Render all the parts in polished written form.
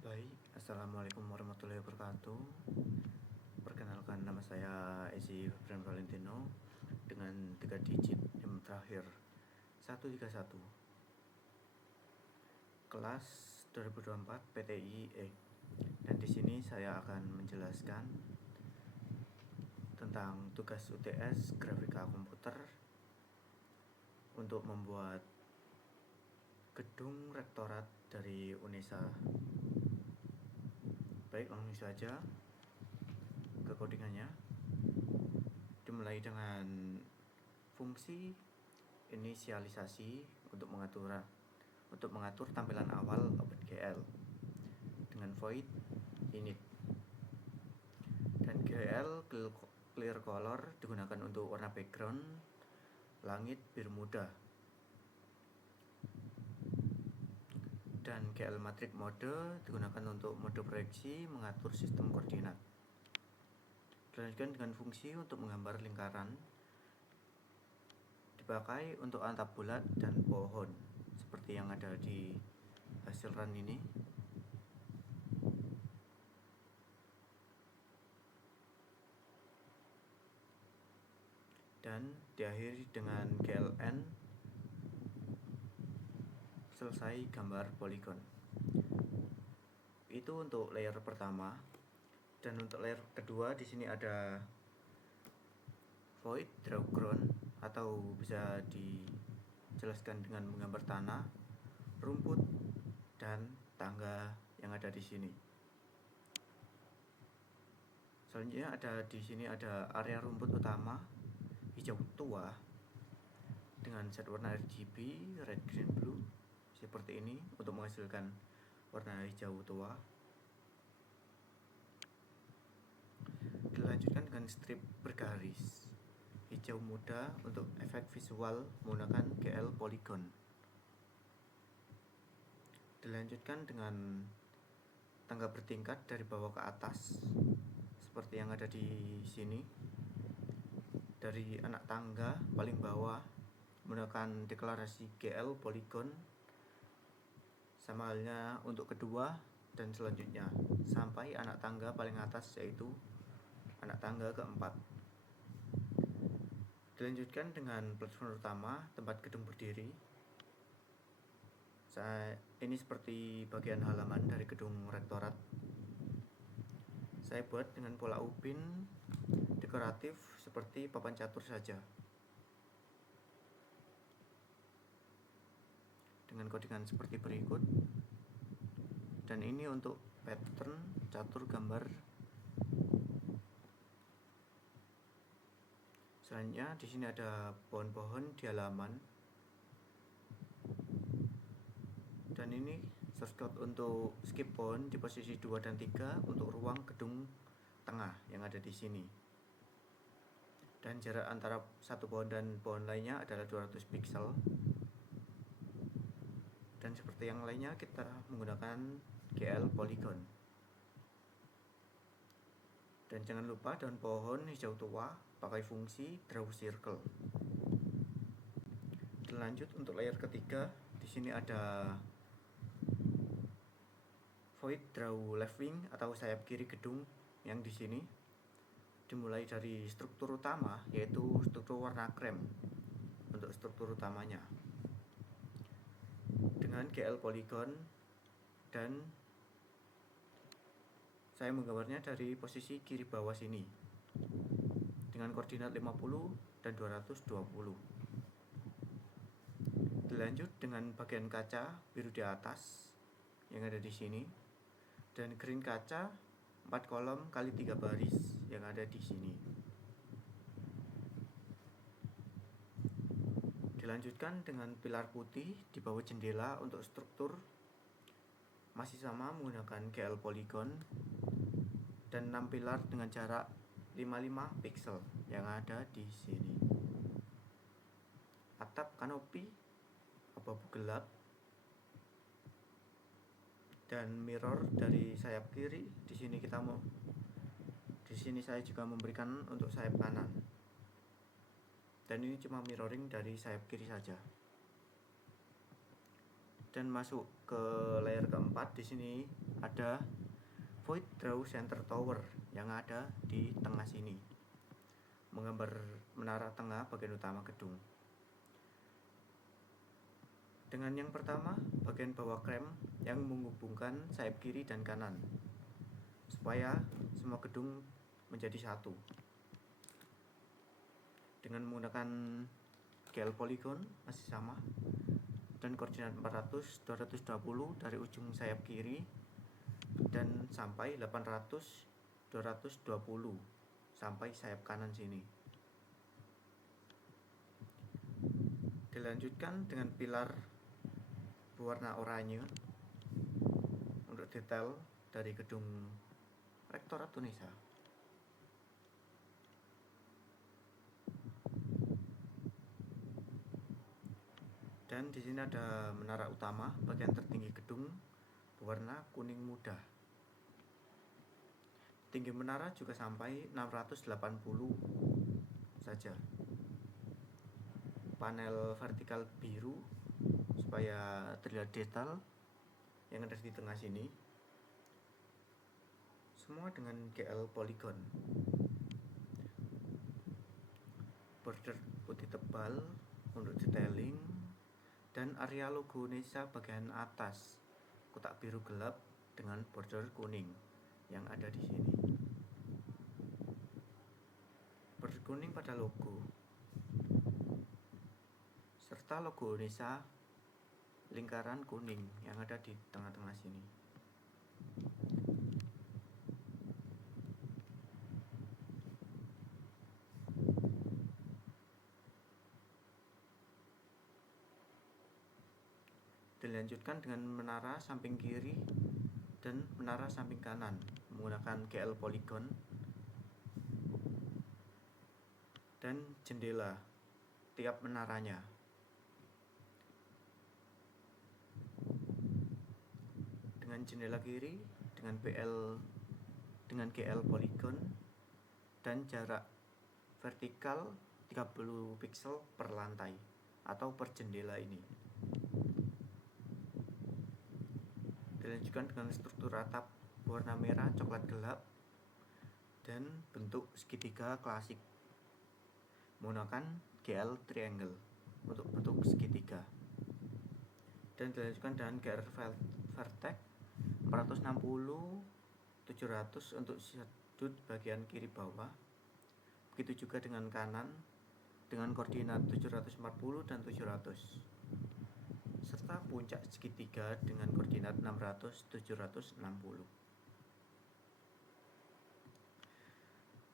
Baik, Assalamualaikum warahmatullahi wabarakatuh. Perkenalkan, nama saya Ezi Febrian Valentino dengan 3 digit NIM terakhir 131. Kelas 2024 PTI E. Dan di sini saya akan menjelaskan tentang tugas UTS Grafika Komputer untuk membuat gedung rektorat dari UNESA. Baik, langsung saja ke codingannya. Dimulai dengan fungsi inisialisasi untuk mengatur tampilan awal OpenGL dengan void init, dan GL clear color digunakan untuk warna background langit biru muda, dan GL matrix mode digunakan untuk mode proyeksi mengatur sistem koordinat. Dilanjutkan dengan fungsi untuk menggambar lingkaran, dipakai untuk atap bulat dan pohon seperti yang ada di hasil run ini. Dan diakhiri dengan GLN, selesai gambar poligon. Itu untuk layer pertama. Dan untuk layer kedua di sini ada void draw ground, atau bisa dijelaskan dengan menggambar tanah, rumput, dan tangga yang ada di sini. Selanjutnya di sini ada area rumput utama hijau tua dengan set warna RGB red, green, blue seperti ini untuk menghasilkan warna hijau tua. Dilanjutkan dengan strip bergaris hijau muda untuk efek visual menggunakan GL polygon. Dilanjutkan dengan tangga bertingkat dari bawah ke atas seperti yang ada di sini. Dari anak tangga paling bawah menggunakan deklarasi GL polygon, sama halnya untuk kedua dan selanjutnya sampai anak tangga paling atas, yaitu anak tangga keempat. Dilanjutkan dengan platform utama tempat gedung berdiri. Ini seperti bagian halaman dari gedung rektorat. Saya buat dengan pola upin dekoratif seperti papan catur saja, dengan codingan seperti berikut. Dan ini untuk pattern catur gambar. Selanjutnya di sini ada pohon-pohon di halaman. Dan ini shortcut untuk skip pohon di posisi 2 dan 3 untuk ruang gedung tengah yang ada di sini. Dan jarak antara satu pohon dan pohon lainnya adalah 200 pixel. Dan seperti yang lainnya kita menggunakan GL polygon. Dan jangan lupa daun pohon hijau tua pakai fungsi draw circle. Lanjut untuk layer ketiga, di sini ada void draw left wing atau sayap kiri gedung yang di sini. Dimulai dari struktur utama, yaitu struktur warna krem untuk struktur utamanya dengan GL polygon, dan saya menggambarnya dari posisi kiri bawah sini dengan koordinat 50 dan 220. Dilanjut dengan bagian kaca biru di atas yang ada di sini, dan green kaca 4 kolom kali 3 baris yang ada di sini. Dilanjutkan dengan pilar putih di bawah jendela untuk struktur, masih sama menggunakan GL polygon, dan 6 pilar dengan jarak 55 pixel yang ada di sini. Atap kanopi abu-abu gelap, dan mirror dari sayap kiri. Di sini saya juga memberikan untuk sayap kanan. Dan ini cuma mirroring dari sayap kiri saja. dan masuk ke layer keempat. Di sini ada Void Draw Center Tower yang ada di tengah sini, menggambar menara tengah bagian utama gedung. Dengan yang pertama, bagian bawah krem yang menghubungkan sayap kiri dan kanan supaya semua gedung menjadi satu. Dengan menggunakan GL Polygon masih sama, dan koordinat 400 220 dari ujung sayap kiri dan sampai 800 220 sampai sayap kanan sini. Dilanjutkan dengan pilar berwarna oranye untuk detail dari gedung Rektorat Unesa. Dan di sini ada menara utama bagian tertinggi gedung berwarna kuning muda. Tinggi menara juga sampai 680 saja. Panel vertikal biru supaya terlihat detail yang ada di tengah sini. Semua dengan GL Polygon. Border putih tebal untuk detailing, dan area logo Unesa bagian atas kotak biru gelap dengan border kuning yang ada di sini. Border kuning pada logo serta logo Unesa lingkaran kuning yang ada di tengah-tengah sini. Dilanjutkan dengan menara samping kiri dan menara samping kanan menggunakan GL Polygon, dan jendela tiap menaranya. Dengan jendela kiri dengan GL Polygon dan jarak vertikal 30 pixel per lantai atau per jendela ini. Dilanjutkan dengan struktur atap warna merah coklat gelap dan bentuk segitiga klasik menggunakan GL Triangle untuk bentuk segitiga. Dan dilanjutkan dengan GR Vertex 460 700 untuk sudut bagian kiri bawah. Begitu juga dengan kanan dengan koordinat 740 dan 700, serta puncak segitiga dengan koordinat 600 760.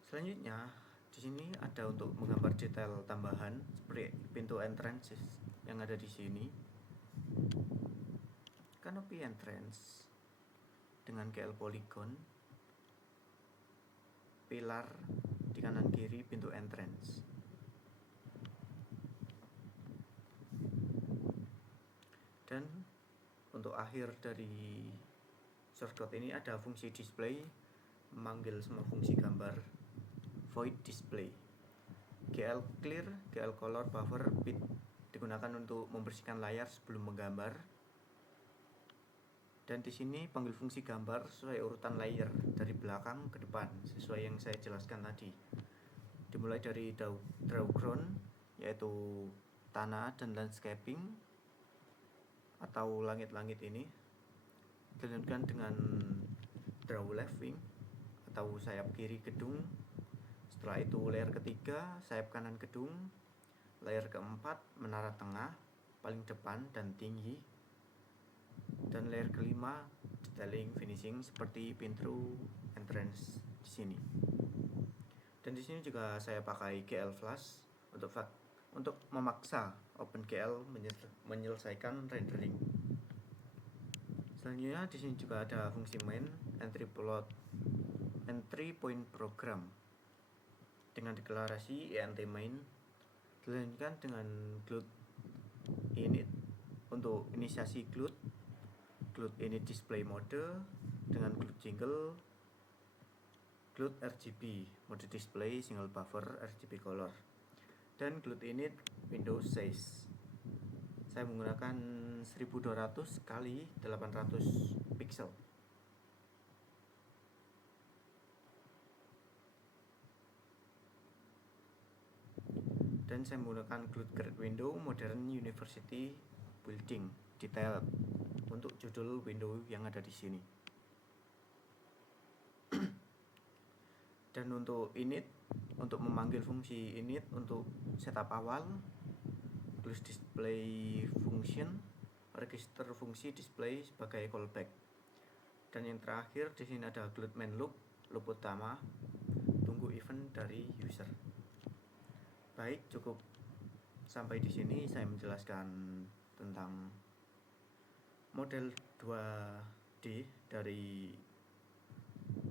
Selanjutnya di sini ada untuk menggambar detail tambahan seperti pintu entrance yang ada di sini. Canopy entrance dengan GL Polygon, pilar di kanan kiri pintu entrance. Dan untuk akhir dari shortcut ini ada fungsi display, memanggil semua fungsi gambar. Void display, GL clear, GL color buffer bit digunakan untuk membersihkan layar sebelum menggambar. Dan di sini panggil fungsi gambar sesuai urutan layer dari belakang ke depan sesuai yang saya jelaskan tadi. Dimulai dari draw ground yaitu tanah dan landscaping atau langit-langit ini. Dilanjutkan dengan draw left wing atau sayap kiri gedung. Setelah itu layer ketiga sayap kanan gedung. Layer keempat menara tengah paling depan dan tinggi. Dan layer kelima detailing finishing seperti pintu entrance di sini. Dan di sini juga saya pakai GL Flash untuk memaksa OpenGL menyelesaikan rendering. Selanjutnya di sini juga ada fungsi main entry point program dengan deklarasi ent main. Dilanjutkan dengan GLUT init untuk inisiasi GLUT init display mode dengan GLUT jingle, GLUT RGB mode display single buffer RGB color, dan GLUT init Windows size Saya menggunakan 1200 kali 800 pixel. Dan saya menggunakan Glued Grade Window Modern University Building Detail untuk judul window yang ada di sini. Dan untuk init, untuk memanggil fungsi init untuk setup awal, close display function, register fungsi display sebagai callback. Dan yang terakhir di sini ada Glued main loop utama, tunggu event dari user. Baik, cukup sampai di sini saya menjelaskan tentang model 2D dari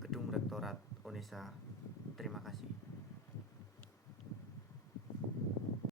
Gedung Rektorat UNESA. Terima kasih.